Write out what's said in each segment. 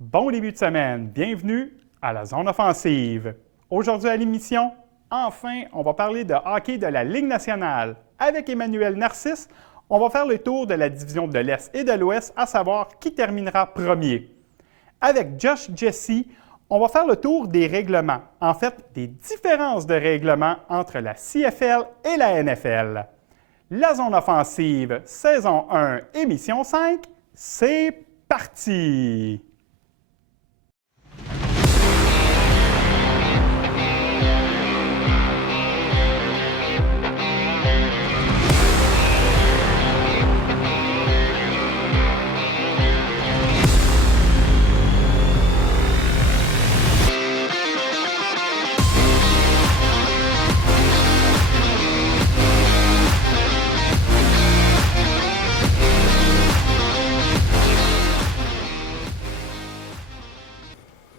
Bon début de semaine, bienvenue à la zone offensive. Aujourd'hui à l'émission, enfin, on va parler de hockey de la Ligue nationale. Avec Emmanuel Narcisse, on va faire le tour de la division de l'Est et de l'Ouest, à savoir qui terminera premier. Avec Josh Jesse, on va faire le tour des règlements, en fait des différences de règlements entre la CFL et la NFL. La zone offensive, saison 1, émission 5, c'est parti!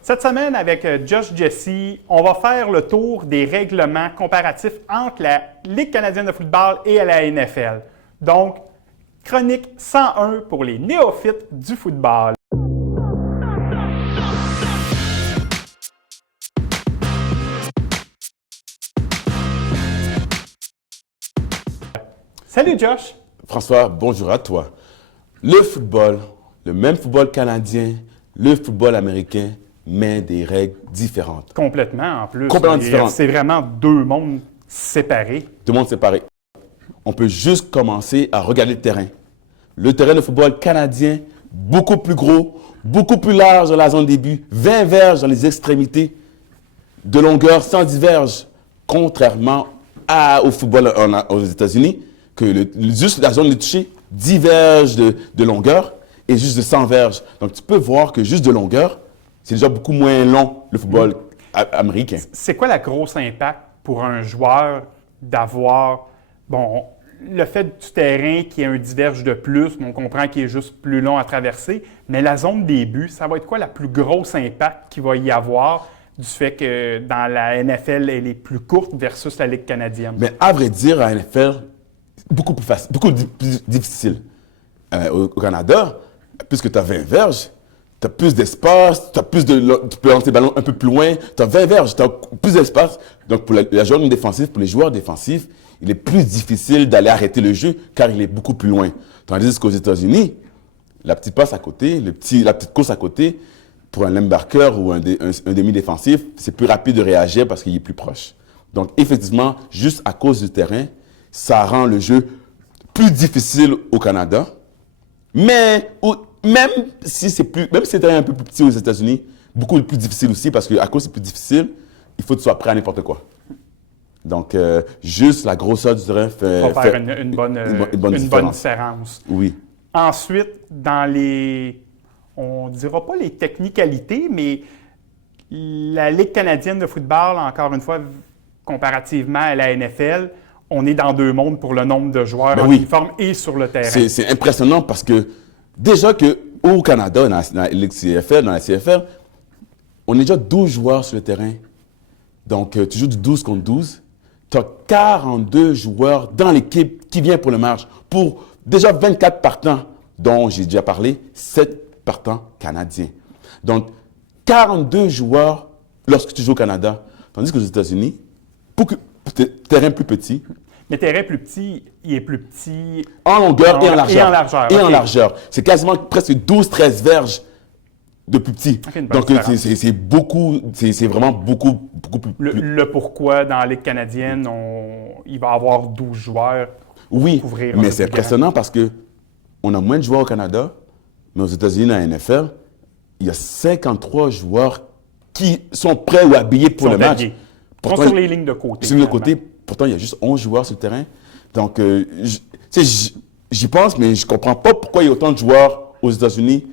Cette semaine, avec Josh Jesse, on va faire le tour des règlements comparatifs entre la Ligue canadienne de football et la NFL. Donc, chronique 101 pour les néophytes du football. Salut Josh! François, bonjour à toi. Le football, le même football canadien, le football américain, mais des règles différentes. Complètement en plus. Complètement différentes. C'est vraiment deux mondes séparés. Deux mondes séparés. On peut juste commencer à regarder le terrain. Le terrain de football canadien, beaucoup plus gros, beaucoup plus large dans la zone début, 20 verges dans les extrémités, de longueur 110 verges, contrairement au football aux États-Unis, que juste la zone de toucher, 10 verges de longueur et juste de 100 verges. Donc, tu peux voir que juste de longueur, c'est déjà beaucoup moins long, le football américain. C'est quoi la grosse impact pour un joueur d'avoir, bon, le fait du terrain qui est un diverge de plus, on comprend qu'il est juste plus long à traverser, mais la zone des buts, ça va être quoi la plus grosse impact qu'il va y avoir du fait que dans la NFL, elle est plus courte versus la Ligue canadienne? Mais à vrai dire, à la NFL, beaucoup plus facile, beaucoup plus difficile. Au Canada, puisque tu as 20 verges, tu as plus d'espace, tu peux lancer le ballon un peu plus loin, tu as 20 verges, tu as plus d'espace. Donc, pour la joueur défensive, pour les joueurs défensifs, il est plus difficile d'aller arrêter le jeu car il est beaucoup plus loin. Tandis qu'aux États-Unis, la petite passe à côté, la petite course à côté, pour un linebacker ou un demi-défensif, c'est plus rapide de réagir parce qu'il est plus proche. Donc, effectivement, juste à cause du terrain, ça rend le jeu plus difficile au Canada. Mais même si c'est un peu plus petit aux États-Unis, beaucoup plus difficile aussi parce qu'à cause c'est plus difficile, il faut que tu sois prêt à n'importe quoi. Donc, juste la grosseur du terrain fait une bonne différence. Oui. Ensuite, dans on ne dira pas les technicalités, mais la Ligue canadienne de football, encore une fois, comparativement à la NFL, on est dans deux mondes pour le nombre de joueurs en uniforme et sur le terrain. C'est impressionnant parce que déjà qu'au Canada, dans la CFL, on est déjà 12 joueurs sur le terrain. Donc, tu joues du 12 contre 12. Tu as 42 joueurs dans l'équipe qui vient pour le match. Pour déjà 24 partants, dont j'ai déjà parlé, 7 partants canadiens. Donc, 42 joueurs lorsque tu joues au Canada. Tandis qu'aux États-Unis, terrain plus petit. Mais terrain plus petit, il est plus petit en longueur et en largeur. Et en largeur. Et en largeur. C'est quasiment presque 12-13 verges de plus petit. Okay, donc, c'est vraiment beaucoup plus. Le pourquoi dans la Ligue canadienne, il va y avoir 12 joueurs pour couvrir. Oui, mais c'est impressionnant parce qu'on a moins de joueurs au Canada, mais aux États-Unis, dans la NFL, il y a 53 joueurs qui sont prêts ou habillés pour le match. Pourtant, sur les lignes de côté. Sur les lignes de côté, pourtant, il y a juste 11 joueurs sur le terrain. Donc, j'y pense, mais je ne comprends pas pourquoi il y a autant de joueurs aux États-Unis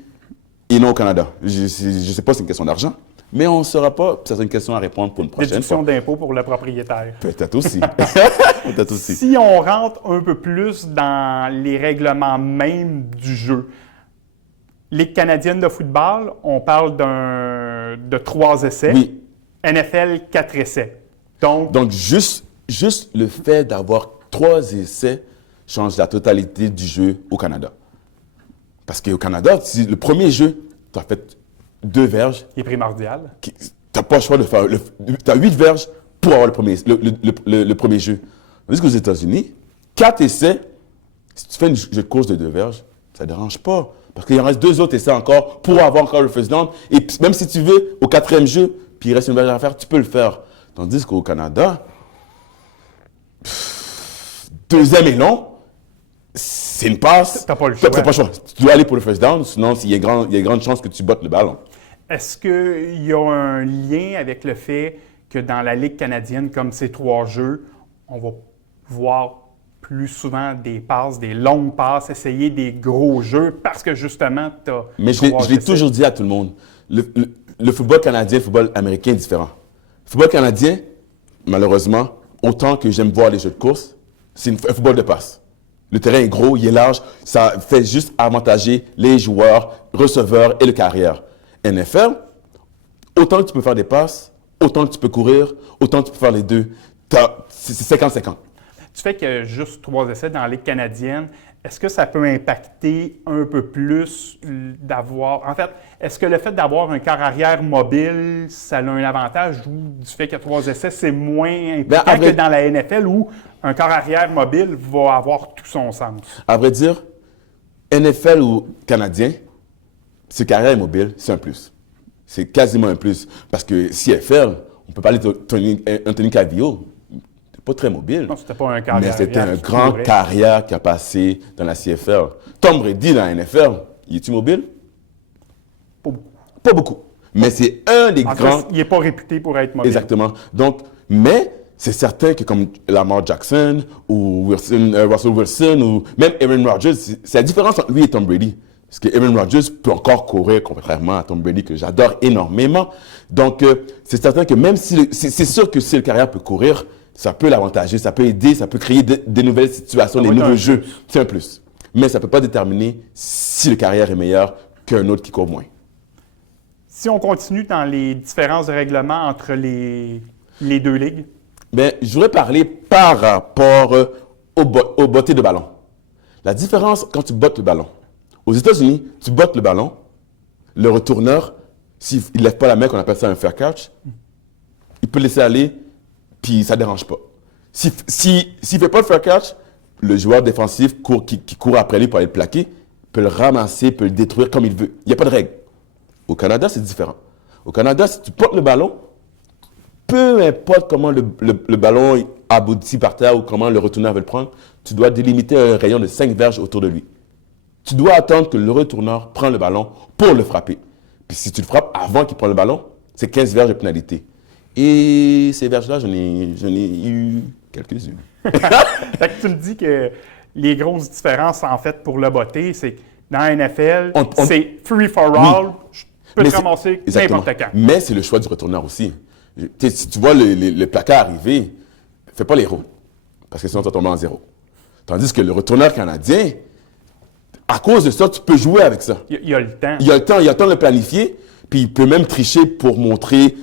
et non au Canada. Je ne sais pas si c'est une question d'argent, mais on ne saura pas. C'est une question à répondre pour une prochaine fois. Déduction d'impôt pour le propriétaire. Peut-être aussi. Peut-être aussi. Si on rentre un peu plus dans les règlements même du jeu, Ligue canadienne de football, on parle de 3 essais. Oui. NFL, 4 essais. Donc juste le fait d'avoir 3 essais change la totalité du jeu au Canada. Parce qu'au Canada, le premier jeu, tu as fait 2 verges. Il est primordial. Tu n'as pas le choix de faire. Tu as 8 verges pour avoir le premier jeu. Tandis qu'aux États-Unis, 4 essais, si tu fais une jeu de course de 2 verges, ça ne dérange pas. Parce qu'il en reste 2 autres essais encore pour avoir encore le first down. Et même si tu veux, au 4e jeu, puis il reste une verge à faire, tu peux le faire. Tandis qu'au Canada, 2e et long, c'est une passe. Tu n'as pas le choix. Tu n'as pas le choix. Tu dois aller pour le first down, sinon il y a une grande chance que tu bottes le ballon. Est-ce qu'il y a un lien avec le fait que dans la Ligue canadienne, comme c'est 3 jeux, on va voir plus souvent des passes, des longues passes, essayer des gros jeux parce que justement, tu as. Mais je l'ai toujours dit à tout le monde, le football canadien et le football américain est différent. Le football canadien, malheureusement, autant que j'aime voir les jeux de course, c'est un football de passe. Le terrain est gros, il est large, ça fait juste avantager les joueurs, receveurs et le carrière. NFL, autant que tu peux faire des passes, autant que tu peux courir, autant que tu peux faire les deux. C'est 50-50. Tu fais que juste 3 essais dans la Ligue canadienne. Est-ce que ça peut impacter un peu plus d'avoir... En fait, est-ce que le fait d'avoir un corps arrière mobile, ça a un avantage ou du fait qu'il y a 3 essais, c'est moins important que dans la NFL où un corps arrière mobile va avoir tout son sens? À vrai dire, NFL ou Canadien, ce carrière mobile, c'est un plus. C'est quasiment un plus. Parce que CFL, on peut parler d'Anthony Calvillo, pas très mobile. Non, c'était pas un carrière. Mais c'était un grand carrière qui a passé dans la CFL. Tom Brady dans la NFL, il est-tu mobile? Pas beaucoup. Pas beaucoup. Mais c'est un des grands... il n'est pas réputé pour être mobile. Exactement. Donc, mais c'est certain que comme Lamar Jackson ou Russell Wilson ou même Aaron Rodgers, c'est la différence entre lui et Tom Brady. Parce que Aaron Rodgers peut encore courir, contrairement à Tom Brady, que j'adore énormément. Donc, c'est certain que même si... C'est sûr que si le carrière peut courir, ça peut l'avantager, ça peut aider, ça peut créer des nouvelles situations, des nouveaux jeux. C'est un plus. Mais ça ne peut pas déterminer si le carrière est meilleur qu'un autre qui court moins. Si on continue dans les différences de règlement entre les 2 ligues? Bien, je voudrais parler par rapport au botter de ballon. La différence quand tu bottes le ballon. Aux États-Unis, tu bottes le ballon, le retourneur, s'il ne lève pas la main, qu'on appelle ça un fair catch, il peut laisser aller, puis ça ne dérange pas. S'il ne fait pas le fair catch, le joueur défensif qui court après lui pour aller le plaquer, peut le ramasser, peut le détruire comme il veut. Il n'y a pas de règle. Au Canada, c'est différent. Au Canada, si tu portes le ballon, peu importe comment le ballon aboutit par terre ou comment le retourneur veut le prendre, tu dois délimiter un rayon de 5 verges autour de lui. Tu dois attendre que le retourneur prenne le ballon pour le frapper. Puis si tu le frappes avant qu'il prenne le ballon, c'est 15 verges de pénalité. Et ces verges-là, j'en ai eu quelques-unes. Fait que tu me dis que les grosses différences, en fait, pour le botter, c'est que dans la NFL, c'est free for all. Je peux te ramasser n'importe quand. Mais c'est le choix du retourneur aussi. Si tu vois le placard arriver, fais pas les héros. Parce que sinon, tu vas tomber en 0. Tandis que le retourneur canadien, à cause de ça, tu peux jouer avec ça. Il y a le temps. Il y a le temps de le planifier, puis il peut même tricher pour montrer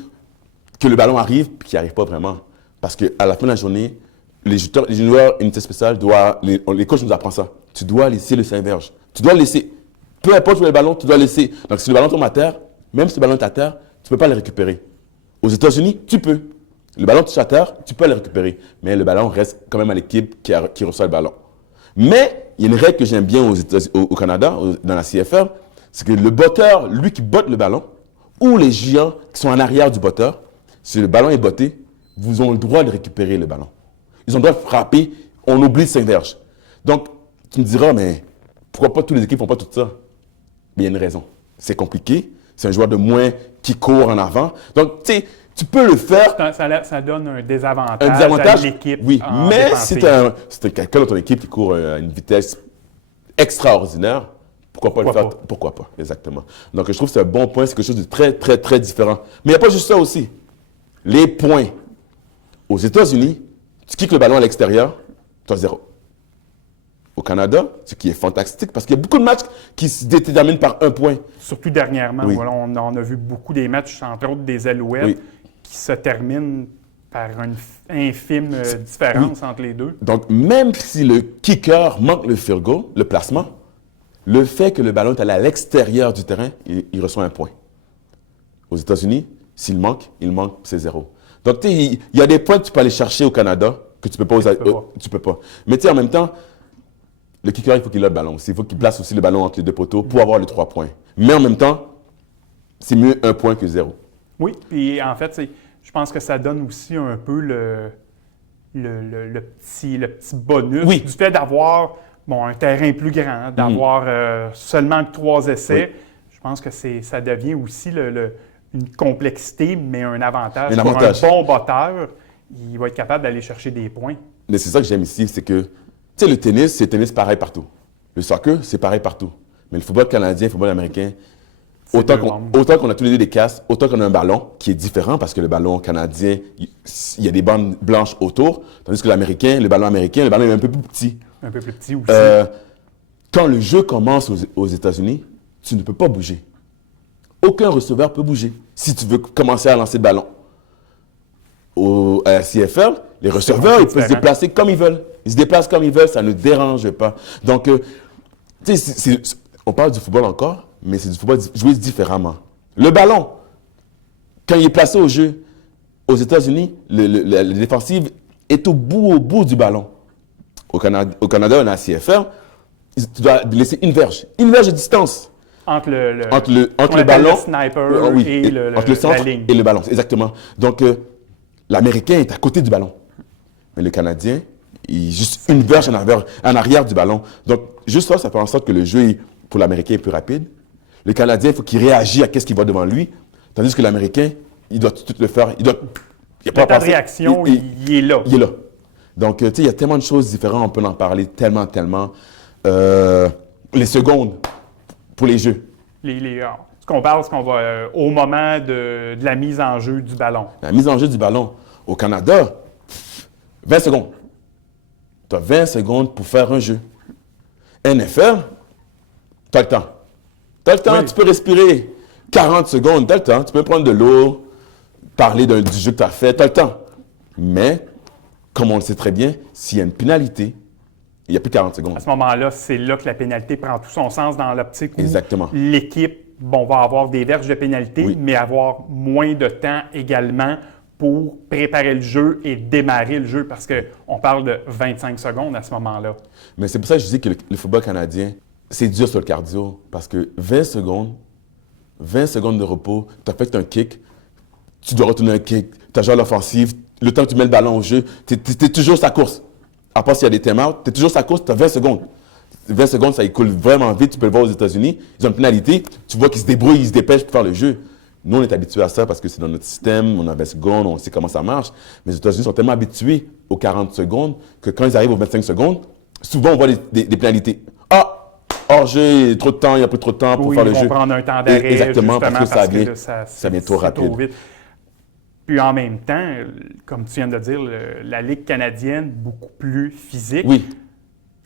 que le ballon arrive, puis qu'il n'arrive pas vraiment. Parce qu'à la fin de la journée, les joueurs unité spéciale les coachs nous apprennent ça. Tu dois laisser le 5 verges. Tu dois le laisser. Peu importe où est le ballon, tu dois le laisser. Donc si le ballon tombe à terre, même si le ballon est à terre, tu ne peux pas le récupérer. Aux États-Unis, tu peux. Le ballon touche à terre, tu peux le récupérer. Mais le ballon reste quand même à l'équipe qui reçoit le ballon. Mais il y a une règle que j'aime bien au Canada, dans la CFL, c'est que le botteur, lui qui botte le ballon, ou les géants qui sont en arrière du botteur, si le ballon est botté, vous avez le droit de récupérer le ballon. Ils ont le droit de frapper, on oublie 5 verges. Donc, tu me diras, mais pourquoi pas toutes les équipes ne font pas tout ça? Mais il y a une raison. C'est compliqué, c'est un joueur de moins qui court en avant. Donc, tu sais, tu peux le faire. Ça donne un désavantage à l'équipe. Oui, mais si tu as quelqu'un dans ton équipe qui court à une vitesse extraordinaire, pourquoi pas le faire? Pourquoi pas, exactement. Donc, je trouve que c'est un bon point, c'est quelque chose de très, très, très différent. Mais il n'y a pas juste ça aussi. Les points. Aux États-Unis, tu kicks le ballon à l'extérieur, tu as 0. Au Canada, ce qui est fantastique, parce qu'il y a beaucoup de matchs qui se déterminent par un point. Surtout dernièrement, oui. Voilà, on a vu beaucoup des matchs, entre autres des Alouettes, qui se terminent par une infime différence entre les deux. Donc, même si le kicker manque le field goal, le placement, le fait que le ballon est allé à l'extérieur du terrain, il reçoit un point. Aux États-Unis, s'il manque, c'est 0. Donc, tu sais, il y a des points que tu peux aller chercher au Canada que tu peux pas. Tu peux pas. Mais tu sais, en même temps, le kicker, il faut qu'il ait le ballon aussi. Il faut qu'il place aussi le ballon entre les 2 poteaux pour avoir les 3 points. Mais en même temps, c'est mieux 1 point que 0. Oui, puis en fait, je pense que ça donne aussi un peu le petit bonus du fait d'avoir un terrain plus grand, d'avoir seulement 3 essais. Oui. Je pense que ça devient aussi une complexité, mais un avantage. Pour un bon batteur, il va être capable d'aller chercher des points. Mais c'est ça que j'aime ici, c'est que, tu sais, le tennis, c'est tennis pareil partout. Le soccer, c'est pareil partout. Mais le football canadien, le football américain, autant qu'on a tous les deux des casques, autant qu'on a un ballon qui est différent parce que le ballon canadien, il y a des bandes blanches autour, tandis que le ballon américain, le ballon est un peu plus petit. Un peu plus petit aussi. Quand le jeu commence aux États-Unis, tu ne peux pas bouger. Aucun receveur peut bouger si tu veux commencer à lancer le ballon. À la CFL, les receveurs, ils peuvent se déplacer comme ils veulent. Ils se déplacent comme ils veulent, ça ne dérange pas. Donc, tu sais, on parle du football encore, mais c'est du football joué différemment. Le ballon, quand il est placé au jeu, aux États-Unis, la défensive est au bout du ballon. Au Canada, on a la CFL, tu dois laisser une verge de distance. Entre le ballon, le sniper et entre le centre la ligne. Et le ballon, exactement. Donc, l'Américain est à côté du ballon. Mais le Canadien, il est juste une verge en arrière du ballon. Donc, juste ça fait en sorte que le jeu, pour l'Américain, est plus rapide. Le Canadien, il faut qu'il réagisse à ce qui va devant lui. Tandis que l'Américain, il doit tout le faire. Il n'y a pas de réaction, il est là. Il est là. Donc, tu sais, il y a tellement de choses différentes. On peut en parler tellement. Les secondes pour les jeux. Ce qu'on parle, c'est qu'on va au moment de la mise en jeu du ballon. La mise en jeu du ballon. Au Canada, 20 secondes. Tu as 20 secondes pour faire un jeu. NFL, tu as le temps. Tu as le temps, tu peux respirer. 40 secondes, tu as le temps. Tu peux prendre de l'eau, parler du jeu que tu as fait, tu as le temps. Mais, comme on le sait très bien, s'il y a une pénalité, il n'y a plus 40 secondes. À ce moment-là, c'est là que la pénalité prend tout son sens dans l'optique où Exactement. L'équipe va avoir des verges de pénalité, mais avoir moins de temps également pour préparer le jeu et démarrer le jeu parce qu'on parle de 25 secondes à ce moment-là. Mais c'est pour ça que je dis que le football canadien, c'est dur sur le cardio parce que 20 secondes de repos, tu as fait un kick, tu dois retourner un kick, tu as joué à l'offensive, le temps que tu mets le ballon au jeu, tu es toujours sa course. À part s'il y a des time-out, tu es toujours sa course, tu as 20 secondes. 20 secondes, ça écoule vraiment vite. Tu peux le voir aux États-Unis. Ils ont une pénalité. Tu vois qu'ils se débrouillent, ils se dépêchent pour faire le jeu. Nous, on est habitués à ça parce que c'est dans notre système. On a 20 secondes, on sait comment ça marche. Mais les États-Unis sont tellement habitués aux 40 secondes que quand ils arrivent aux 25 secondes, souvent, on voit des pénalités. Hors-jeu, trop de temps, il n'y a plus trop de temps pour faire le jeu. Ils vont prendre un temps d'arrêt. Exactement, parce que ça vient trop rapide. Trop vite. Puis en même temps, comme tu viens de dire, la Ligue canadienne, beaucoup plus physique. Oui.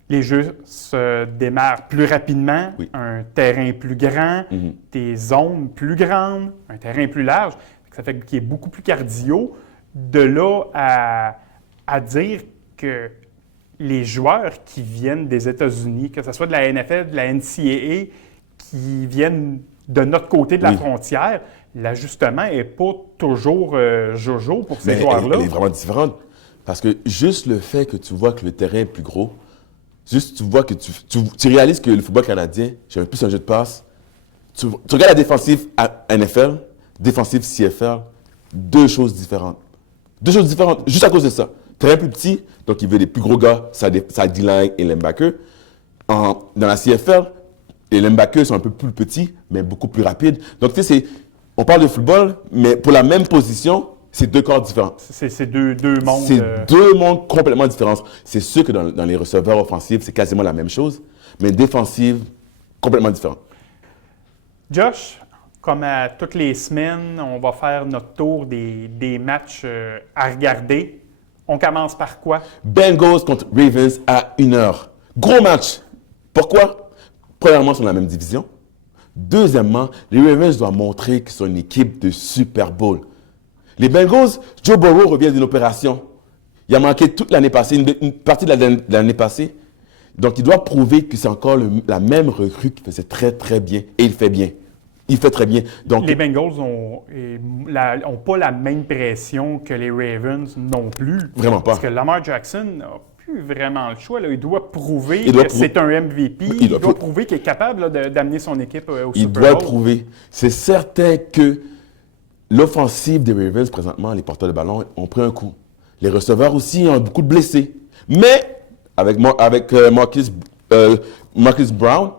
Les jeux se démarrent plus rapidement, un terrain plus grand, des zones plus grandes, un terrain plus large. Ça fait qu'il est beaucoup plus cardio. De là à dire que les joueurs qui viennent des États-Unis, que ce soit de la NFL, de la NCAA, qui viennent de notre côté de la frontière, l'ajustement n'est pas toujours jojo pour ces joueurs-là. Elle est vraiment différente. Parce que juste le fait que tu vois que le terrain est plus gros, juste tu vois que tu réalises que le football canadien, j'ai plus un jeu de passe. Tu regardes la défensive à NFL, défensive CFL, deux choses différentes. Deux choses différentes, juste à cause de ça. Terrain plus petit, donc il veut des plus gros gars, ça D-line et linebacker. Dans la CFL, les linebackers sont un peu plus petits, mais beaucoup plus rapides. Donc, tu sais, on parle de football, mais pour la même position, c'est deux corps différents. C'est deux mondes. C'est deux mondes complètement différents. C'est sûr que dans les receveurs offensifs, c'est quasiment la même chose, mais défensive, complètement différent. Josh, comme à toutes les semaines, on va faire notre tour des matchs à regarder. On commence par quoi? Bengals contre Ravens à 1h. Gros match. Pourquoi? Premièrement, ils sont dans la même division. Deuxièmement, les Ravens doivent montrer qu'ils sont une équipe de Super Bowl. Les Bengals, Joe Burrow revient d'une opération. Il a manqué toute l'année passée, une partie de l'année passée. Donc, il doit prouver que c'est encore la même recrue qui faisait très, très bien. Et il fait bien. Il fait très bien. Donc, Les Bengals n'ont pas la même pression que les Ravens non plus. Vraiment pas. Parce que Lamar Jackson n'a plus vraiment le choix. Là. Il doit prouver Il doit que c'est un MVP. Il Il doit doit prouver qu'il est capable là, d'amener son équipe au il Super doit Bowl. le prouver. C'est certain que l'offensive des Ravens, présentement, les porteurs de ballon ont pris un coup. Les receveurs aussi ont beaucoup de blessés. Mais avec Marcus Brown,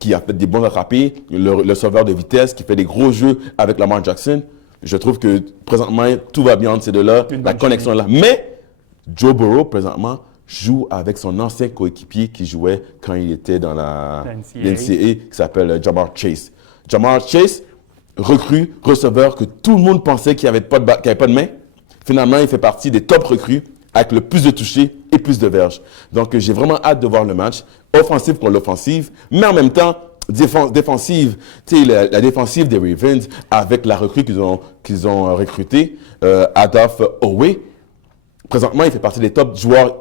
qui a fait des bons attrapés, le sauveur de vitesse, qui fait des gros jeux avec Lamar Jackson, je trouve que présentement, tout va bien entre ces deux-là. La connexion est là. Mais Joe Burrow, présentement, joue avec son ancien coéquipier qui jouait quand il était dans la NCAA, qui s'appelle Ja'Marr Chase. Ja'Marr Chase, receveur que tout le monde pensait qu'il n'avait pas de main. Finalement, il fait partie des top recrues avec le plus de touchés et plus de verges. Donc, j'ai vraiment hâte de voir le match, offensif contre l'offensive, mais en même temps, défensive. Tu sais, la défensive des Ravens avec la recrue qu'ils ont recrutée, Adolph Owe. Présentement, il fait partie des top joueurs,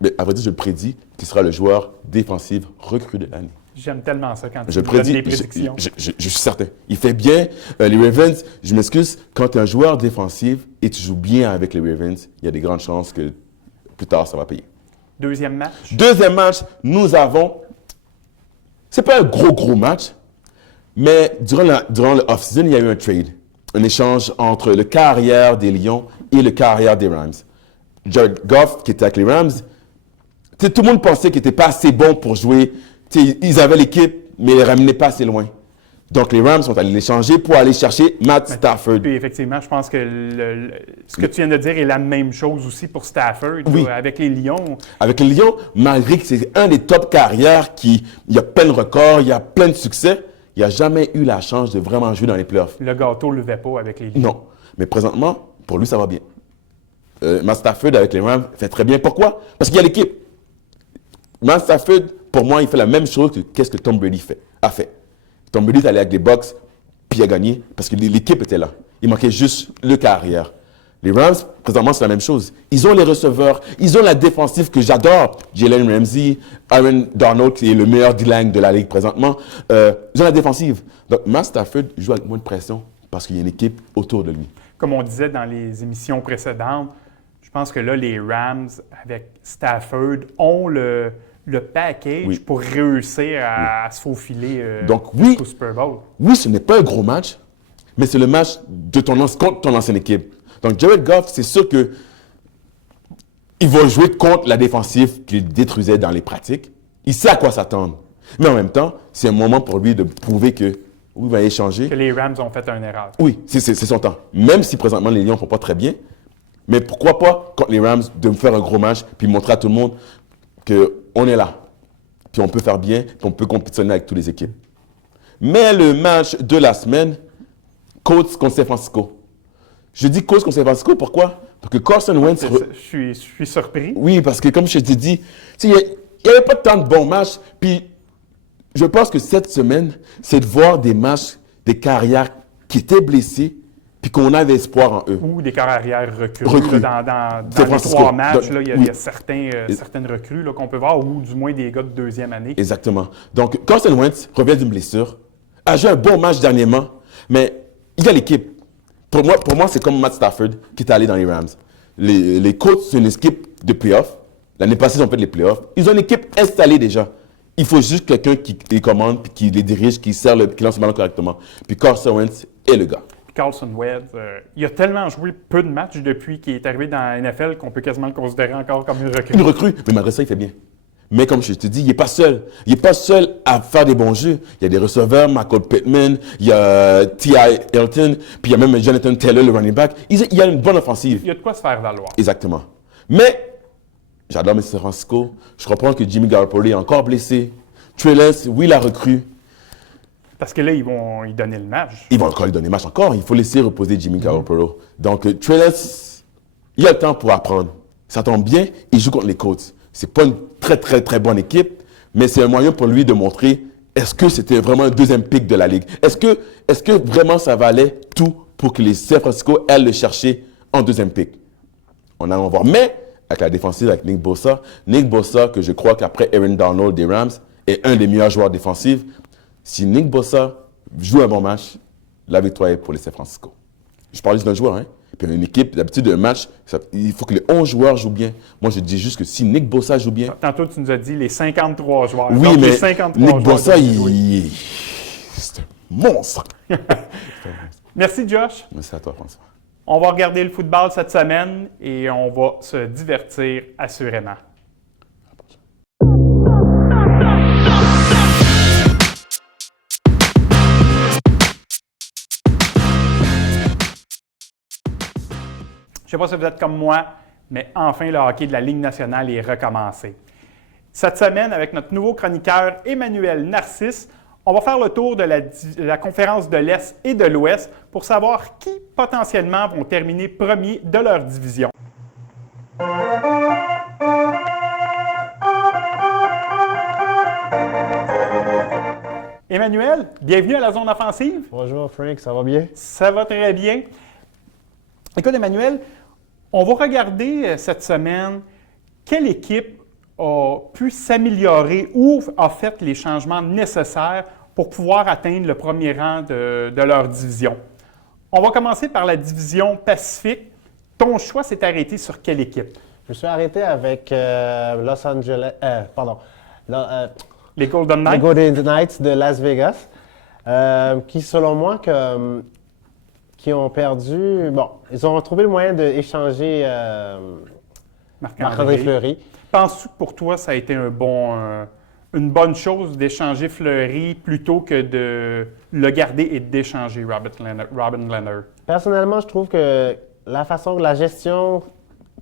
mais à vrai dire, je le prédis, qu'il sera le joueur défensif recru de l'année. J'aime tellement ça quand tu Je donnes prédis, des prédictions. je suis certain. Il fait bien. Les Ravens, je m'excuse, quand tu es un joueur défensif et tu joues bien avec les Ravens, il y a des grandes chances que plus tard, ça va payer. Deuxième match. Deuxième match, nous avons... C'est pas un gros match, mais durant le off-season, il y a eu un trade. Un échange entre le carrière des Lions et le carrière des Rams. Jared Goff, qui était avec les Rams, tout le monde pensait qu'il n'était pas assez bon pour jouer. Ils avaient l'équipe, mais ils ne les ramenaient pas assez loin. Donc, les Rams sont allés l'échanger pour aller chercher Matt Stafford. Puis, effectivement, je pense que ce que tu viens de dire est la même chose aussi pour Stafford, oui. Là, avec les Lions. Avec les Lions, malgré que c'est un des top carrières il y a plein de records, il y a plein de succès, il n'a jamais eu la chance de vraiment jouer dans les playoffs. Le gâteau ne levait pas avec les Lions. Non. Mais présentement, pour lui, ça va bien. Matt Stafford avec les Rams fait très bien. Pourquoi? Parce qu'il y a l'équipe. Matt Stafford, pour moi, il fait la même chose que qu'est-ce que Tom Brady a fait. Tom Brady est allé avec les Bucks, puis il a gagné parce que l'équipe était là. Il manquait juste le carrière. Les Rams, présentement, c'est la même chose. Ils ont les receveurs, ils ont la défensive que j'adore. Jalen Ramsey, Aaron Donald, qui est le meilleur D-line de la ligue présentement. Ils ont la défensive. Donc, Matt Stafford joue avec moins de pression parce qu'il y a une équipe autour de lui. Comme on disait dans les émissions précédentes, je pense que là, les Rams, avec Stafford, ont le package pour réussir à se faufiler au Super Bowl. Oui, ce n'est pas un gros match, mais c'est le match contre ton ancienne équipe. Donc, Jared Goff, c'est sûr que il va jouer contre la défensive qu'il détruisait dans les pratiques. Il sait à quoi s'attendre. Mais en même temps, c'est un moment pour lui de prouver que il va échanger. Que les Rams ont fait une erreur. Oui, c'est son temps. Même si présentement les Lions ne font pas très bien, mais pourquoi pas contre les Rams de faire un gros match puis montrer à tout le monde qu'on est là, puis on peut faire bien, puis on peut compétitionner avec toutes les équipes. Mais le match de la semaine, Colts contre San Francisco. Je dis Colts contre San Francisco, pourquoi? Parce que Carson Wentz... Je suis surpris. Oui, parce que comme je t'ai dit, il n'y avait pas tant de bons matchs, puis je pense que cette semaine, c'est de voir des matchs, des carrières qui étaient blessés, puis qu'on avait espoir en eux. Ou des carrières recrues. Dans les 3 matchs, il y a certaines recrues qu'on peut voir, ou du moins des gars de deuxième année. Exactement. Donc, Carson Wentz revient d'une blessure, a joué un bon match dernièrement, mais il y a l'équipe. Pour moi, c'est comme Matt Stafford qui est allé dans les Rams. Les Colts, c'est une équipe de playoffs. L'année passée, ils ont fait les playoffs. Ils ont une équipe installée déjà. Il faut juste quelqu'un qui les commande, puis qui les dirige, qui lance le ballon correctement. Puis Carson Wentz est le gars. Carson Wentz, il a tellement joué peu de matchs depuis qu'il est arrivé dans la NFL qu'on peut quasiment le considérer encore comme une recrue. Une recrue, mais malgré ça, il fait bien. Mais comme je te dis, il n'est pas seul. Il n'est pas seul à faire des bons jeux. Il y a des receveurs, Michael Pittman, il y a T.I. Hilton, puis il y a même Jonathan Taylor, le running back. Il y a une bonne offensive. Il y a de quoi se faire valoir. Exactement. Mais, j'adore M. San Francisco. Je comprends que Jimmy Garoppolo est encore blessé. Trey Lance, oui, il a recru. Parce que là, ils vont lui donner le match. Ils vont encore lui donner le match encore. Il faut laisser reposer Jimmy Garoppolo. Donc, Trey Lance, il a le temps pour apprendre. Ça tombe bien, il joue contre les Colts. C'est pas une très bonne équipe, mais c'est un moyen pour lui de montrer est-ce que c'était vraiment un deuxième pick de la Ligue. Est-ce que vraiment ça valait tout pour que les San Francisco aillent le chercher en deuxième pick? On allons voir. Mais, avec la défensive, avec Nick Bosa, que je crois qu'après Aaron Donald des Rams, est un des meilleurs joueurs défensifs. Si Nick Bosa joue un bon match, la victoire est pour les San Francisco. Je parle juste d'un joueur, hein. Puis une équipe, d'habitude, un match, il faut que les 11 joueurs jouent bien. Moi, je dis juste que si Nick Bosa joue bien. Tantôt, tu nous as dit les 53 joueurs. Oui, donc, mais les 53 Nick joueurs Bosa, oui. c'est un monstre. Merci, Josh. Merci à toi, François. On va regarder le football cette semaine et on va se divertir assurément. Je ne sais pas si vous êtes comme moi, mais enfin le hockey de la Ligue nationale est recommencé. Cette semaine, avec notre nouveau chroniqueur Emmanuel Narcisse, on va faire le tour de la conférence de l'Est et de l'Ouest pour savoir qui potentiellement vont terminer premiers de leur division. Emmanuel, bienvenue à la zone offensive. Bonjour Frank, ça va bien? Ça va très bien. Écoute Emmanuel, on va regarder cette semaine quelle équipe a pu s'améliorer ou a fait les changements nécessaires pour pouvoir atteindre le premier rang de leur division. On va commencer par la division Pacifique. Ton choix s'est arrêté sur quelle équipe? Je me suis arrêté avec Los Angeles, Les Golden Knights? les Golden Knights de Las Vegas, qui selon moi qui ont perdu. Bon, ils ont trouvé le moyen d'échanger Marc-André Fleury. Penses-tu que pour toi, ça a été une bonne chose d'échanger Fleury plutôt que de le garder et d'échanger Robin Leonard? Personnellement, je trouve que la gestion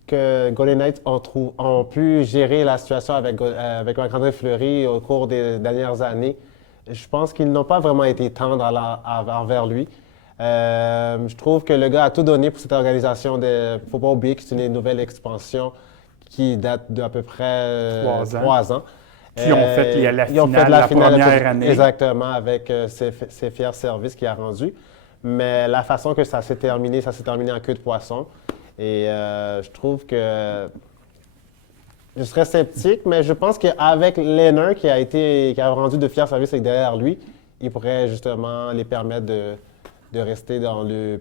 que Golden Knights ont pu gérer la situation avec Marc-André Fleury au cours des dernières années, je pense qu'ils n'ont pas vraiment été tendres envers lui. Je trouve que le gars a tout donné pour cette organisation. Il ne faut pas oublier que c'est une nouvelle expansion qui date d'à peu près 3 ans. Qui ont fait la finale la première année. Exactement, avec ses fiers services qu'il a rendus. Mais la façon que ça s'est terminé en queue de poisson. Et je trouve que je serais sceptique, mais je pense qu'avec Leonard qui a rendu de fiers services derrière lui, il pourrait justement les permettre de rester dans le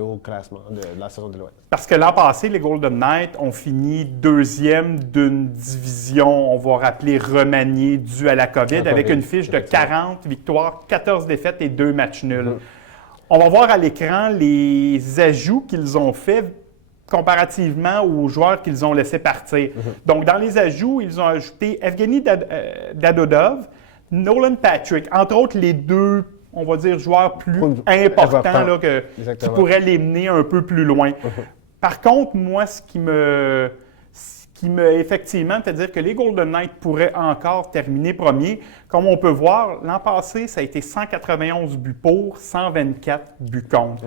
haut classement de la saison de l'Ouest. Parce que l'an passé, les Golden Knights ont fini deuxième d'une division, on va rappeler remaniée, due à la COVID, avec une fiche de 40 victoires, 14 défaites et 2 matchs nuls. On va voir à l'écran les ajouts qu'ils ont faits comparativement aux joueurs qu'ils ont laissés partir. Donc, dans les ajouts, ils ont ajouté Evgeny Dadonov, Nolan Patrick, entre autres les deux, on va dire, joueurs plus importants là, qui pourraient les mener un peu plus loin. Par contre, moi, ce qui me effectivement fait dire que les Golden Knights pourraient encore terminer premier. Comme on peut voir, l'an passé, ça a été 191 buts pour, 124 buts contre.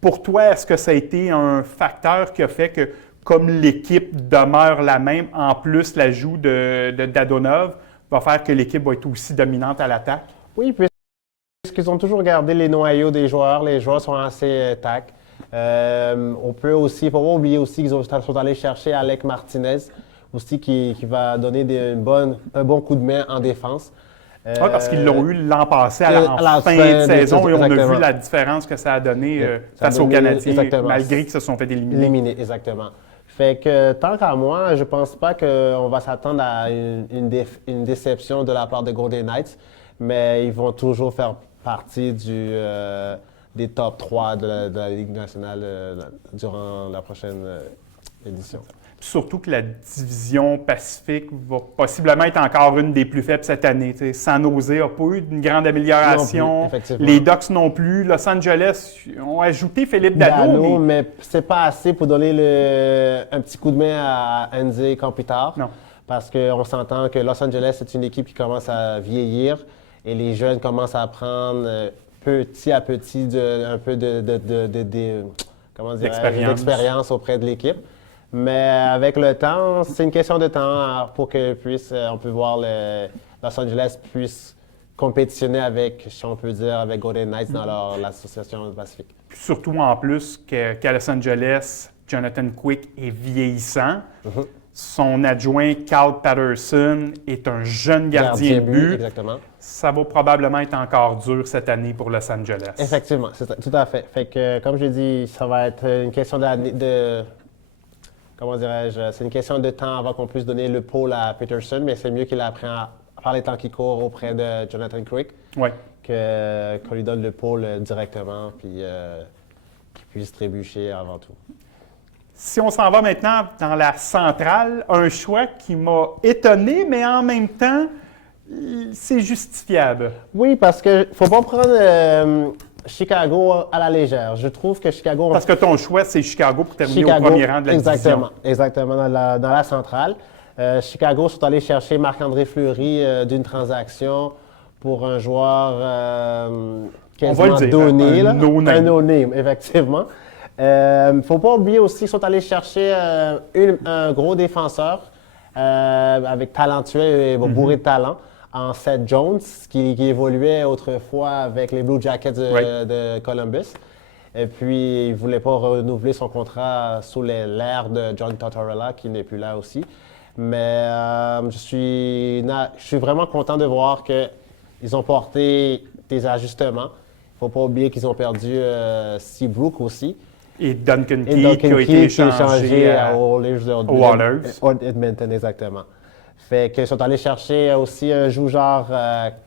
Pour toi, est-ce que ça a été un facteur qui a fait que, comme l'équipe demeure la même, en plus l'ajout de Dadonov va faire que l'équipe va être aussi dominante à l'attaque? Oui, puisqu'ils ont toujours gardé les noyaux des joueurs. Les joueurs sont assez tac. On peut aussi, il ne faut pas oublier aussi qu'ils sont allés chercher Alec Martinez, aussi qui va donner un bon coup de main en défense. Oui, parce qu'ils l'ont eu l'an passé à la fin de saison et on a vu la différence que ça a donné face aux Canadiens, malgré qu'ils se sont fait éliminer. Exactement. Fait que, tant qu'à moi, je pense pas qu'on va s'attendre à une déception de la part de Golden Knights, mais ils vont toujours faire partie des top 3 de la Ligue nationale durant la prochaine édition. Surtout que la division Pacifique va possiblement être encore une des plus faibles cette année. T'sais, San Jose n'a pas eu une grande amélioration. Les Ducks non plus. Los Angeles ont ajouté Philippe Danault. Mais c'est pas assez pour donner un petit coup de main à Anze Kopitar. Non. Parce qu'on s'entend que Los Angeles, c'est une équipe qui commence à vieillir et les jeunes commencent à prendre petit à petit un peu d'expérience auprès de l'équipe. Mais avec le temps, c'est une question de temps pour on peut voir Los Angeles puisse compétitionner avec, si on peut dire, avec Golden Knights dans l'association Pacifique. Puis surtout en plus qu'à Los Angeles, Jonathan Quick est vieillissant. Son adjoint, Carl Patterson, est un jeune gardien de but. Exactement. Ça va probablement être encore dur cette année pour Los Angeles. Effectivement, c'est tout à fait. Fait que, comme je l'ai dit, ça va être une question comment dirais-je, c'est une question de temps avant qu'on puisse donner le pôle à Peterson, mais c'est mieux qu'il apprenne par les temps qui courent auprès de Jonathan Quick Oui. qu'on lui donne le pôle directement, puis qu'il puisse trébucher avant tout. Si on s'en va maintenant dans la centrale, un choix qui m'a étonné, mais en même temps, c'est justifiable. Oui, parce que faut pas prendre Chicago à la légère. Je trouve que Chicago... Parce que ton choix, c'est Chicago pour terminer au premier rang de la division. Exactement, dans la centrale. Chicago sont allés chercher Marc-André Fleury d'une transaction pour un joueur quasiment donné. Un no-name. Un no-name, effectivement. Il ne faut pas oublier aussi qu'ils sont allés chercher un gros défenseur avec talentueux et bourré de talent en Seth Jones, qui évoluait autrefois avec les Blue Jackets de Columbus. Et puis, il ne voulait pas renouveler son contrat sous l'ère de John Tortorella, qui n'est plus là aussi. Mais je suis vraiment content de voir qu'ils ont porté des ajustements. Il ne faut pas oublier qu'ils ont perdu Seabrook aussi. Et Duncan Keith qui a été échangé aux Oilers. Edmonton, exactement. Fait qu'ils sont allés chercher aussi un joueur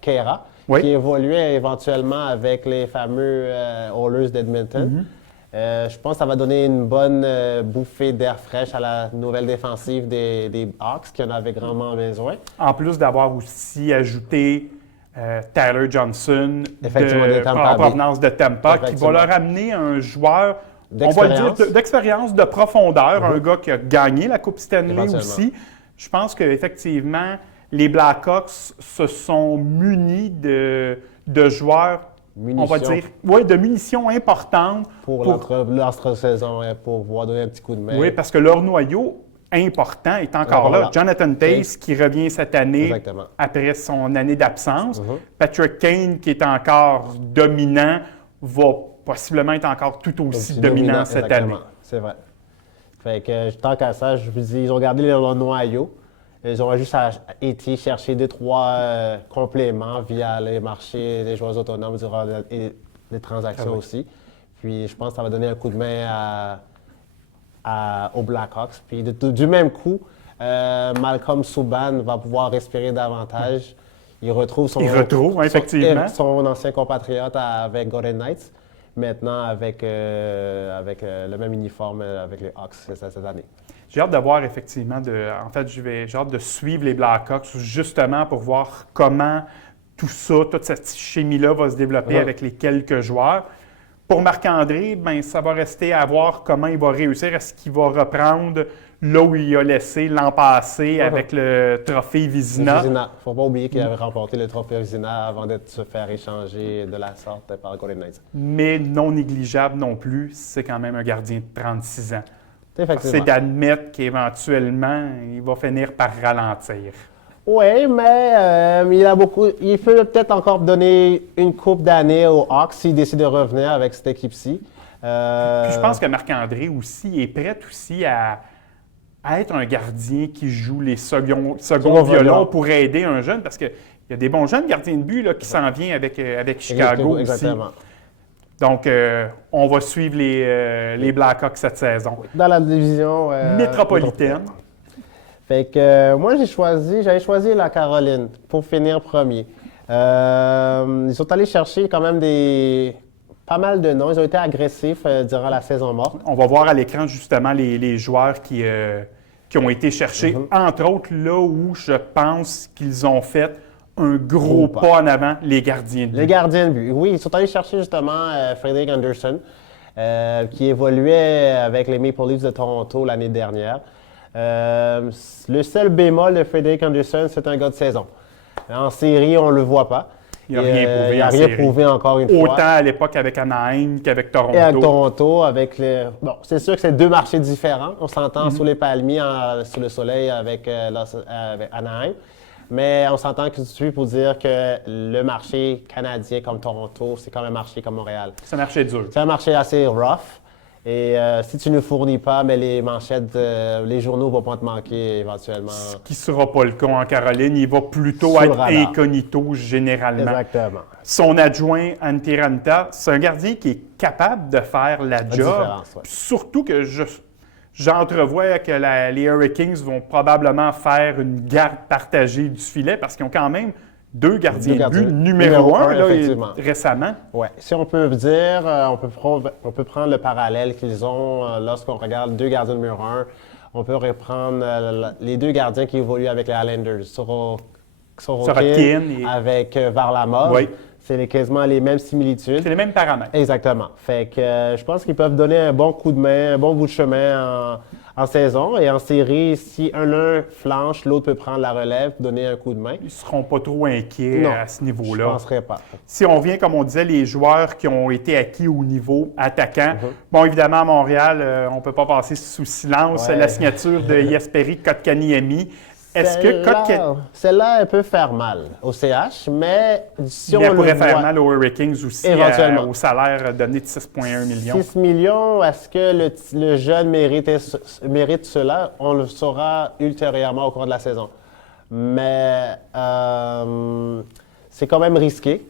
Kera, qui évoluait éventuellement avec les fameux Oilers d'Edmonton. Je pense que ça va donner une bonne bouffée d'air fraîche à la nouvelle défensive des Hawks, qui en avait grandement besoin. En plus d'avoir aussi ajouté Tyler Johnson en provenance de Tampa, qui va leur amener un joueur, on va le dire, d'expérience, de profondeur, un gars qui a gagné la Coupe Stanley aussi. Je pense qu'effectivement, les Blackhawks se sont munis de joueurs, on va dire, de munitions importantes. Pour l'entre-saison, pour pouvoir donner un petit coup de main. Oui, parce que leur noyau important est encore là. Jonathan Toews qui revient cette année après son année d'absence. Patrick Kane qui est encore dominant, va possiblement être encore tout aussi dominant cette année. C'est vrai. Fait que tant qu'à ça, je vous dis, ils ont gardé leur noyau. Ils ont juste été chercher 2-3 compléments via les marchés des joueurs autonomes durant les transactions aussi. Puis je pense que ça va donner un coup de main aux Blackhawks. Puis du même coup, Malcolm Subban va pouvoir respirer davantage. Il retrouve effectivement son ancien compatriote avec Golden Knights. Maintenant avec le même uniforme avec les Hawks cette année. J'ai hâte de voir effectivement, j'ai hâte de suivre les Blackhawks justement pour voir comment tout ça, toute cette chimie-là va se développer avec les quelques joueurs. Pour Marc-André, ça va rester à voir comment il va réussir. Est-ce qu'il va reprendre là où il a laissé l'an passé avec le trophée Vizina? Il ne faut pas oublier qu'il avait remporté le trophée Vizina avant de se faire échanger de la sorte par Golden Knights. Mais non négligeable non plus, c'est quand même un gardien de 36 ans. C'est d'admettre qu'éventuellement, il va finir par ralentir. Oui, mais il peut peut-être encore donner une coupe d'années aux Hawks s'il décide de revenir avec cette équipe-ci. Puis je pense que Marc-André aussi est prêt aussi à être un gardien qui joue les seconds violons pour aider un jeune, parce qu'il y a des bons jeunes gardiens de but là, qui s'en viennent avec Chicago aussi. Donc, on va suivre les Blackhawks cette saison. Dans la division métropolitaine. Fait que moi, j'avais choisi la Caroline pour finir premier. Ils sont allés chercher quand même pas mal de noms. Ils ont été agressifs durant la saison morte. On va voir à l'écran justement les joueurs qui ont été cherchés, entre autres là où je pense qu'ils ont fait un gros pas en avant, les gardiens de but. Les gardiens de but, oui. Ils sont allés chercher justement Frederik Andersen, qui évoluait avec les Maple Leafs de Toronto l'année dernière. Le seul bémol de Frederik Andersen, c'est un gars de saison. En série, on ne le voit pas. Il n'a rien prouvé encore une fois. Autant à l'époque avec Anaheim qu'avavec Toronto. Et avec Toronto, Bon, c'est sûr que c'est deux marchés différents. On s'entend sous les palmiers, sous le soleil avec Anaheim. Mais on s'entend que tu pour dire que le marché canadien comme Toronto, c'est comme un marché comme Montréal. C'est un marché dur. C'est un marché assez rough. Et si tu ne fournis pas, mais les manchettes, les journaux vont pas te manquer éventuellement. Ce qui ne sera pas le cas en Caroline. Il va plutôt Sur le être radar. incognito généralement. Exactement. Son adjoint, Antti Ranta, c'est un gardien qui est capable de faire la job. différence, ouais. Puis surtout que j'entrevois que les Hurricanes vont probablement faire une garde partagée du filet parce qu'ils ont quand même deux gardiens de but numéro un là, effectivement. récemment. Ouais. Si on peut dire, on peut prendre le parallèle qu'ils ont lorsqu'on regarde deux gardiens numéro un. On peut reprendre les deux gardiens qui évoluent avec les Islanders. Sorokin et- avec Varlamov. Oui. C'est quasiment les mêmes similitudes. C'est les mêmes paramètres. Exactement. Fait que je pense qu'ils peuvent donner un bon coup de main, un bon bout de chemin en saison. Et en série, si l'un flanche, l'autre peut prendre la relève, donner un coup de main. Ils ne seront pas trop inquiets Non, à ce Je niveau-là. ne penserais pas. Si on revient, comme on disait, les joueurs qui ont été acquis au niveau attaquant. Bon, évidemment, à Montréal, on ne peut pas passer sous silence Ouais. la signature de Jesperi Kotkaniemi. Est-ce que Kotkaniemi... Celle-là, elle peut faire mal au CH, mais si on Elle le pourrait faire voit- mal aux Hurricanes aussi, Éventuellement. au salaire donné de 6,1 millions. 6 millions, est-ce que le jeune mérite cela? On le saura ultérieurement au cours de la saison. Mais c'est quand même risqué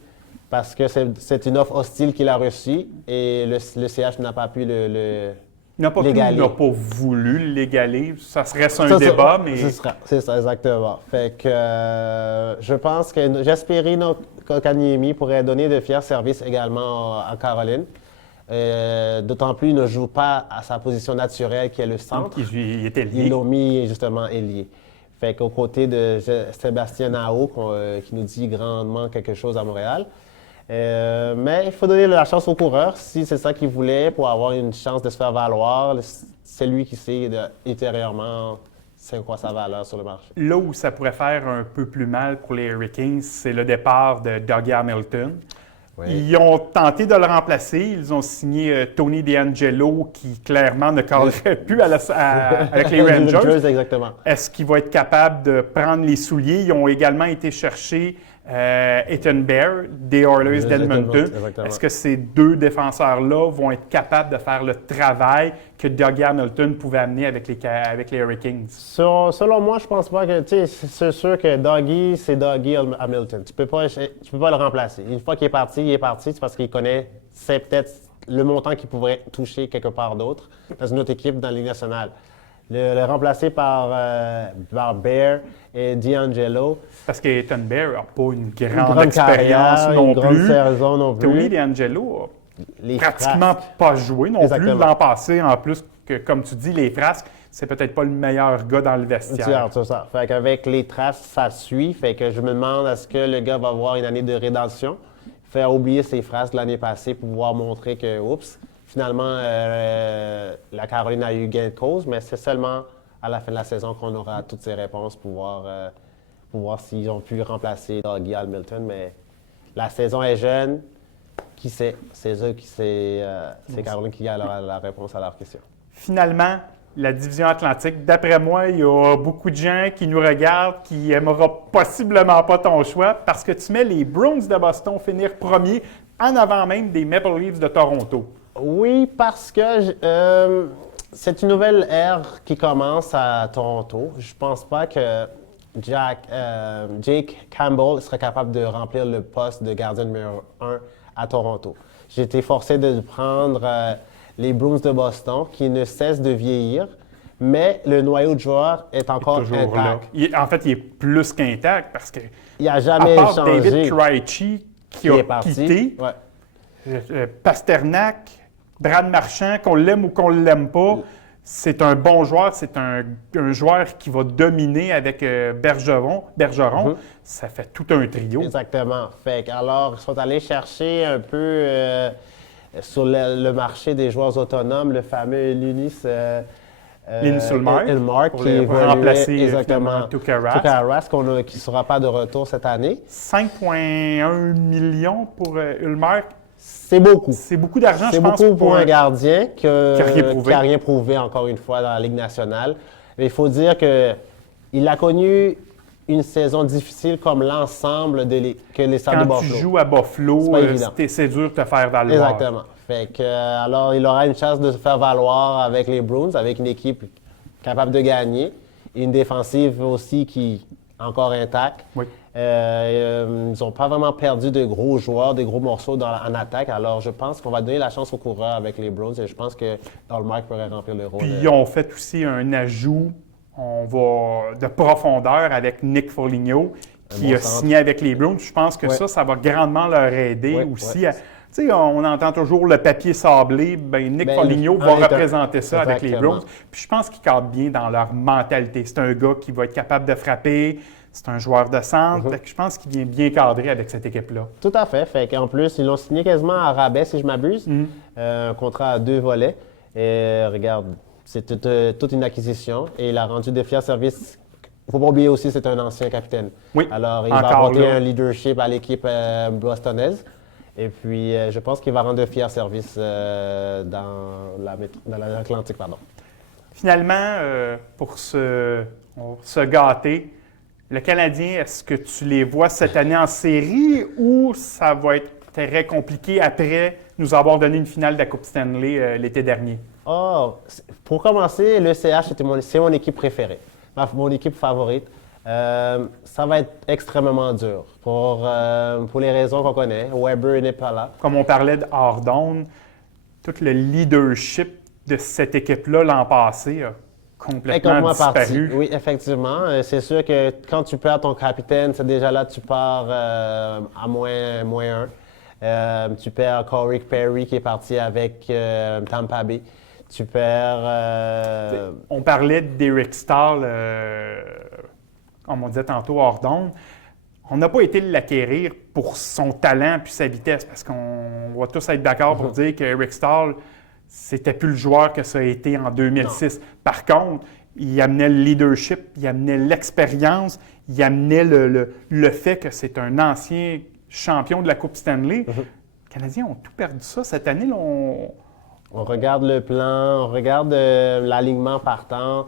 parce que c'est une offre hostile qu'il a reçue et le CH n'a pas pu Il n'a pas l'égaler. voulu l'égaler. Ça serait un Ça, débat, mais C'est ça, exactement. Fait que je pense que Jasperino Kotkaniemi pourrait donner de fiers services également à Caroline. D'autant plus, il ne joue pas à sa position naturelle qui est le centre. il était Ils lié. l'ont mis justement ailier. Fait qu'aux côtés de Sébastien Nao, qui nous dit grandement quelque chose à Montréal. Mais il faut donner la chance au coureur, si c'est ça qu'il voulait, pour avoir une chance de se faire valoir. C'est lui qui sait intérieurement c'est quoi sa valeur sur le marché. Là où ça pourrait faire un peu plus mal pour les Hurricanes, c'est le départ de Dougie Hamilton. Oui. Ils ont tenté de le remplacer. Ils ont signé Tony DeAngelo, qui clairement ne cadrerait plus avec les Rangers. Exactement. Est-ce qu'il va être capable de prendre les souliers? Ils ont également été chercher Ethan Bear des Oilers d'Edmonton. Exactement. Est-ce que ces deux défenseurs-là vont être capables de faire le travail que Dougie Hamilton pouvait amener avec les Hurricanes? Selon moi, je pense pas que, tu sais, c'est sûr que Dougie, c'est Dougie Hamilton. Tu peux pas le remplacer. Une fois qu'il est parti, c'est parce qu'il connaît, c'est peut-être le montant qu'il pourrait toucher quelque part d'autre dans une autre équipe dans la Ligue nationale. Le remplacer par Bear et DeAngelo, Parce qu'Ethan Bear n'a pas une une grande grande expérience carrière, non une grande plus. saison non plus. Tony DeAngelo Les n'a pratiquement frasques. pas joué non Exactement. plus l'an passé. En plus, que, comme tu dis, les frasques, c'est peut-être pas le meilleur gars dans le vestiaire. C'est ça. Fait qu'avec les traces, ça suit. Fait que je me demande est-ce que le gars va avoir une année de rédemption, faire oublier ses phrases de l'année passée pour pouvoir montrer que, oups, finalement, la Caroline a eu gain de cause, mais c'est seulement à la fin de la saison qu'on aura toutes ces réponses pour voir s'ils ont pu remplacer Dougie Hamilton. Mais la saison est jeune. Qui sait? C'est eux qui c'est Caroline qui a la réponse à leur question. Finalement, la division Atlantique, d'après moi, il y a beaucoup de gens qui nous regardent qui n'aimeront possiblement pas ton choix parce que tu mets les Bruins de Boston finir premier en avant même des Maple Leafs de Toronto. Oui, parce que c'est une nouvelle ère qui commence à Toronto. Je pense pas que Jake Campbell serait capable de remplir le poste de gardien numéro 1 à Toronto. J'ai été forcé de prendre les Bruins de Boston qui ne cessent de vieillir, mais le noyau de joueurs est encore Toujours là. intact. En fait, il est plus qu'intact parce que, Il n'a à jamais part changé. David Krejci qui a est parti. quitté, Ouais. Pasternak, Brad Marchand, qu'on l'aime ou qu'on ne l'aime pas, c'est un bon joueur. C'est un joueur qui va dominer avec Bergeron. Ça fait tout un trio. Exactement. Fait que, alors, ils sont allés chercher un peu sur le marché des joueurs autonomes, le fameux Linus Ullmark pour qui pour évoluait remplacer exactement finalement Tuukka Rask. Tuukka Rask, qui ne sera pas de retour cette année. 5,1 millions pour Ullmark. C'est beaucoup. C'est beaucoup d'argent, je C'est pense, beaucoup pour un gardien qui n'a n'a rien prouvé encore une fois dans la Ligue nationale. Mais il faut dire qu'il a connu une saison difficile comme l'ensemble que les Sables de Quand tu Buffalo. joues à Buffalo, C'est pas évident. c'est dur de te faire valoir. Exactement. Fait que, alors, il aura une chance de se faire valoir avec les Bruins, avec une équipe capable de gagner, une défensive aussi qui est encore intacte. Oui. Ils n'ont pas vraiment perdu de gros joueurs, de gros morceaux en attaque. Alors, je pense qu'on va donner la chance aux coureurs avec les Bruins et je pense que Dolmark pourrait remplir le rôle. Puis ils ont fait aussi un ajout de profondeur avec Nick Foligno qui bon a centre. signé avec les Bruins. Je pense que Ouais. ça va grandement leur aider Ouais, aussi. ouais. Tu sais, on entend toujours le papier sablé. Ben, Nick Ben, Foligno va en étant- représenter ça avec les Exactement. Bruins. Puis je pense qu'il cadre bien dans leur mentalité. C'est un gars qui va être capable de frapper. C'est un joueur de centre. Fait que je pense qu'il vient bien cadrer avec cette équipe-là. Tout à fait. Fait qu'en plus, ils l'ont signé quasiment à rabais, si je m'abuse. Un contrat à 2 volets. Et regarde, c'est toute une acquisition. Et il a rendu de fiers services. Il ne faut pas oublier aussi, c'est un ancien capitaine. Oui, Alors, il va encore apporter là. un leadership à l'équipe bostonnaise. Et puis, je pense qu'il va rendre de fiers services dans l'Atlantique. Finalement, pour se gâter, le Canadien, est-ce que tu les vois cette année en série ou ça va être très compliqué après nous avoir donné une finale de la Coupe Stanley l'été dernier? Pour commencer, le CH, c'est mon équipe préférée, mon équipe favorite. Ça va être extrêmement dur pour les raisons qu'on connaît. Weber n'est pas là. Comme on parlait de Hardon, tout le leadership de cette équipe-là l'an passé a complètement disparu. Oui, effectivement. C'est sûr que quand tu perds ton capitaine, c'est déjà là tu pars à moins 1. Tu perds Corey Perry qui est parti avec Tampa Bay. Tu perds... On parlait d'Eric Stahl, comme on disait tantôt, Hardon. On n'a pas été l'acquérir pour son talent puis sa vitesse, parce qu'on va tous être d'accord pour dire qu'Eric Stahl, c'était plus le joueur que ça a été en 2006. Non. Par contre, il amenait le leadership, il amenait l'expérience, il amenait le fait que c'est un ancien champion de la Coupe Stanley. Les Canadiens ont tout perdu ça. Cette année, là, on regarde le plan, on regarde l'alignement partant.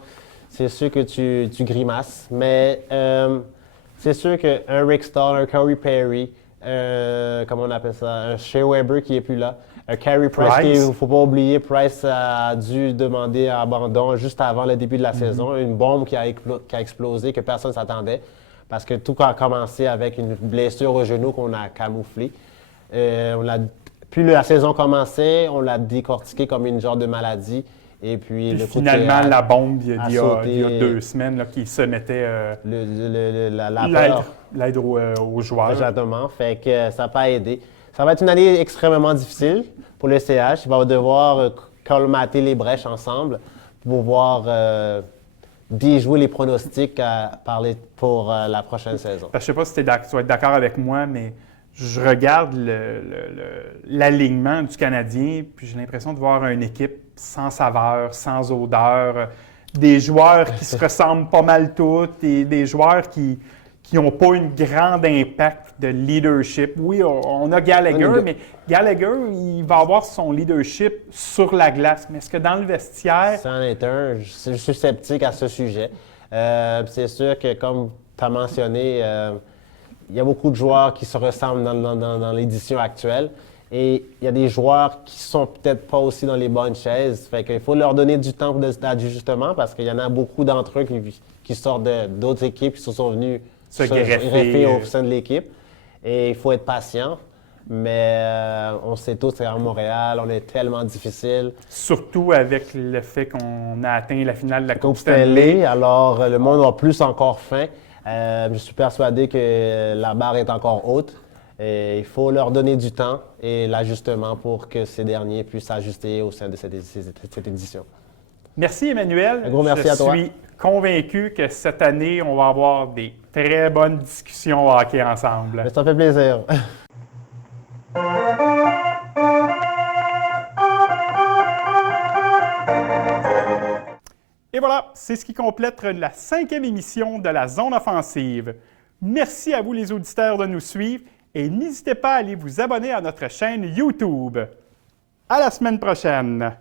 C'est sûr que tu grimaces, mais c'est sûr qu'un Rick Stahl, un Corey Perry, comment on appelle ça, un Shea Weber qui n'est plus là, un Carey Price, il ne faut pas oublier, Price a dû demander un abandon juste avant le début de la saison, une bombe qui a explosé, que personne ne s'attendait, parce que tout a commencé avec une blessure au genou qu'on a camouflée. Puis la saison commençait, on l'a décortiqué comme une genre de maladie. Et puis finalement, la bombe, il y a 2 semaines, là, qui se mettait l'aide aux joueurs. Exactement. Fait que ça n'a pas aidé. Ça va être une année extrêmement difficile pour le CH. Il va devoir colmater les brèches ensemble pour pouvoir bien jouer les pronostics pour la prochaine saison. Je ne sais pas si tu vas être d'accord avec moi, mais je regarde l'alignement du Canadien, puis j'ai l'impression de voir une équipe sans saveur, sans odeur, des joueurs qui se ressemblent pas mal tous, et des joueurs qui n'ont pas une grande impact de leadership. Oui, on a Gallagher, mais Gallagher, il va avoir son leadership sur la glace. Mais est-ce que dans le vestiaire... C'en est un. Je suis sceptique à ce sujet. C'est sûr que, comme tu as mentionné, il y a beaucoup de joueurs qui se ressemblent dans l'édition actuelle. Et il y a des joueurs qui sont peut-être pas aussi dans les bonnes chaises. Fait qu'il faut leur donner du temps d'ajustement parce qu'il y en a beaucoup d'entre eux qui sortent d'autres équipes qui se sont venus se greffer au sein de l'équipe. Et il faut être patient. Mais on sait tous qu'à Montréal, on est tellement difficile. Surtout avec le fait qu'on a atteint la finale de la Coupe Stanley. Alors, le monde a plus encore faim. Je suis persuadé que la barre est encore haute. Et il faut leur donner du temps et l'ajustement pour que ces derniers puissent s'ajuster au sein de cette édition. Merci Emmanuel. Un gros merci à toi. Je suis convaincu que cette année, on va avoir des très bonnes discussions hockey ensemble. Ça fait plaisir. Et voilà, c'est ce qui complète la 5e émission de la Zone offensive. Merci à vous les auditeurs de nous suivre et n'hésitez pas à aller vous abonner à notre chaîne YouTube. À la semaine prochaine!